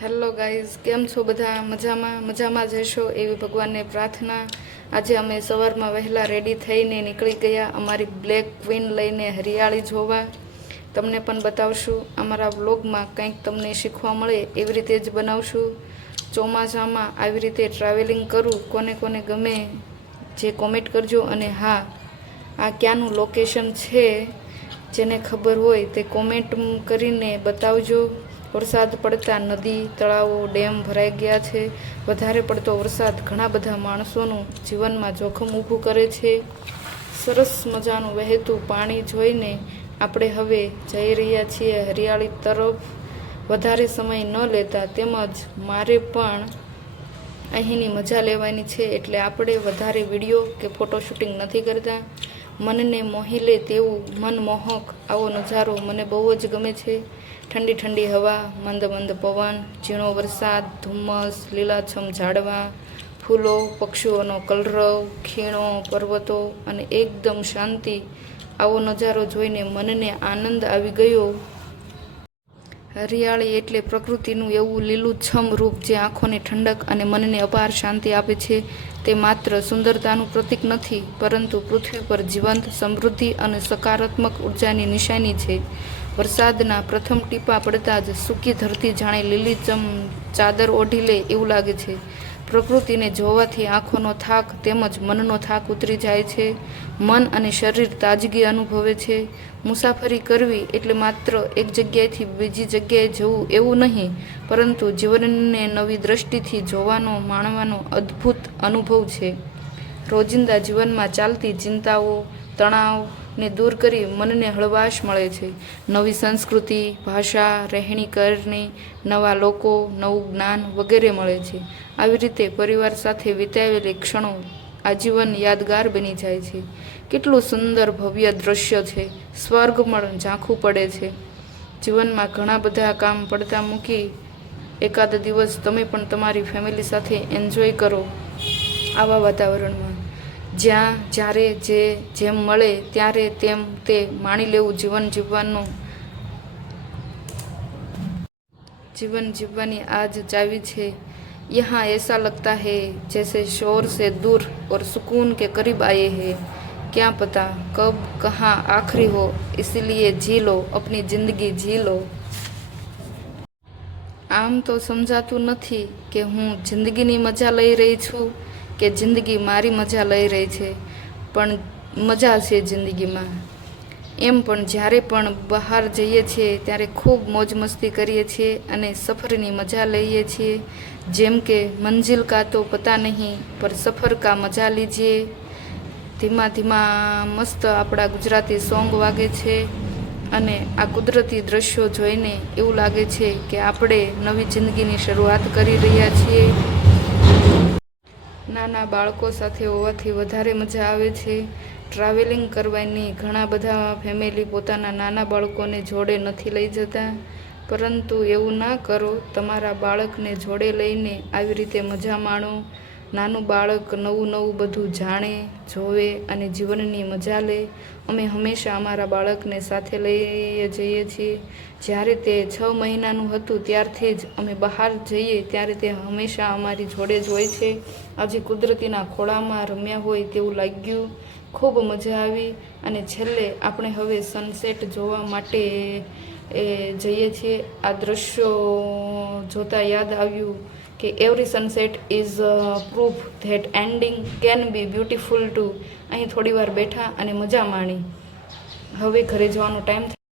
Hello guys, કેમ છો બધા? મજામાં જ હશો એવી ભગવાનને પ્રાર્થના. આજે અમે સવારમાં વહેલા રેડી થઈને નીકળી ગયા અમારી બ્લેક ક્વીન લઈને હરિયાળી જોવા. તમને પણ બતાવશું. અમારા વ્લોગમાં કંઈક તમને શીખવા મળે એવી રીતે જ બનાવશું. ચોમાસામાં આવી રીતે ટ્રાવેલિંગ કરું કોને કોને ગમે જે કોમેન્ટ કરજો. અને હા, આ ક્યાંનું લોકેશન છે જેને ખબર હોય તે કોમેન્ટ કરીને બતાવજો. વરસાદ પડતા નદી, તળાવો, ડેમ ભરાઈ ગયા છે. વધારે પડતો વરસાદ ઘણા બધા માણસોનું જીવનમાં જોખમ ઊભું કરે છે. સરસ મજાનું વહેતું પાણી જોઈને આપણે હવે જઈ રહ્યા છીએ હરિયાળી તરફ. વધારે સમય ન લેતા, તેમજ મારે પણ અહીંની મજા લેવાની છે, એટલે આપણે વધારે વિડીયો કે ફોટો શૂટિંગ નથી કરતા. મનને મોહી લે તેવું મનમોહક આવો નજારો મને બહુ જ ગમે છે. ઠંડી ઠંડી હવા, મંદ મંદ પવન, ઝીણો વરસાદ, ધુમ્મસ, લીલાછમ ઝાડવા, ફૂલો, પક્ષીઓનો કલરવ, ખીણો, પર્વતો અને એકદમ શાંતિ. આવો નજારો જોઈને મનને આનંદ આવી ગયો. હરિયાળી એટલે પ્રકૃતિનું એવું લીલુંછમ રૂપ જે આંખોને ઠંડક અને મનને અપાર શાંતિ આપે છે. તે માત્ર સુંદરતાનું પ્રતીક નથી, પરંતુ પૃથ્વી પર જીવંત, સમૃદ્ધિ અને સકારાત્મક ઉર્જાની નિશાની છે. વરસાદના પ્રથમ ટીપાં પડતાં જ સૂકી ધરતી જાણે લીલીછમ ચાદર ઓઢી લે એવું લાગે છે. પ્રકૃતિને જોવાથી આંખોનો થાક તેમજ મનનો થાક ઉતરી જાય છે. મન અને શરીર તાજગી અનુભવે છે. મુસાફરી કરવી એટલે માત્ર એક જગ્યાએથી બીજી જગ્યાએ જવું એવું નહીં, પરંતુ જીવનને નવી દ્રષ્ટિથી જોવાનો, માણવાનો અદ્ભુત અનુભવ છે. રોજિંદા જીવનમાં ચાલતી ચિંતાઓ, તણાવને દૂર કરી મનને હળવાશ મળે છે. નવી સંસ્કૃતિ, ભાષા, રહેણી કરની, નવા લોકો, નવું જ્ઞાન વગેરે મળે છે. આવી રીતે પરિવાર સાથે વિતાવેલી ક્ષણો આજીવન યાદગાર બની જાય છે. કેટલું સુંદર ભવ્ય દૃશ્ય છે. સ્વર્ગ પણ ઝાંખું પડે છે. જીવનમાં ઘણા બધા કામ પડતા મૂકી એકાદ દિવસ તમે પણ તમારી ફેમિલી સાથે એન્જોય કરો આવા વાતાવરણમાં. જ્યાં જ્યારે જેમ મળે ત્યારે તેમ તે માણી લેવું. જીવન જીવવાની આ જ ચાવી છે. यहाँ ऐसा लगता है जैसे शोर से दूर और सुकून के करीब आए हैं. क्या पता कब कहाँ आखिरी हो, इसीलिए जी लो, अपनी જિંદગી જી લો. આમ તો સમજાતું નથી કે હું જિંદગીની મજા લઈ રહી છું કે જિંદગી મારી મજા લઈ રહી છે, પણ મજા છે જિંદગીમાં. એમ પણ જ્યારે પણ બહાર જઈએ છીએ ત્યારે ખૂબ મોજ મસ્તી કરીએ છીએ અને સફરની મજા લઈએ છીએ. જેમ કે મંજિલ કા તો પતા નહીં પર સફર કા મજા લીજીએ. ધીમા ધીમા મસ્ત આપણા ગુજરાતી સોંગ વાગે છે અને આ કુદરતી દ્રશ્યો જોઈને એવું લાગે છે કે આપણે નવી જિંદગીની શરૂઆત કરી રહ્યા છીએ. નાના બાળકો સાથે હોવાથી વધારે મજા આવે છે ટ્રાવેલિંગ કરવાની. ઘણા બધા ફેમિલી પોતાના નાના બાળકોને જોડે નથી લઈ જતા, પરંતુ એવું ના કરો. તમારા બાળકને જોડે લઈને આવી રીતે મજા માણો. નાનું બાળક નવું નવું બધું જાણે, જોવે અને જીવનની મજા લે. અમે હંમેશા અમારા બાળકને સાથે લઈ જઈએ છીએ. જ્યારે તે 6 મહિનાનું હતું ત્યારથી જ અમે બહાર જઈએ ત્યારે તે હંમેશા અમારી જોડે જ હોય છે. આજે કુદરતીના ખોળામાં રમ્યા હોય તેવું લાગ્યું. ખૂબ મજા આવી. અને છેલ્લે આપણે હવે સનસેટ જોવા માટે જઈએ છીએ. આ દ્રશ્યો જોતા યાદ આવ્યું કે every sunset is proof that ending can be beautiful too. અહીં થોડી વાર બેઠા અને મજા માણી. હવે ઘરે જવાનો ટાઈમ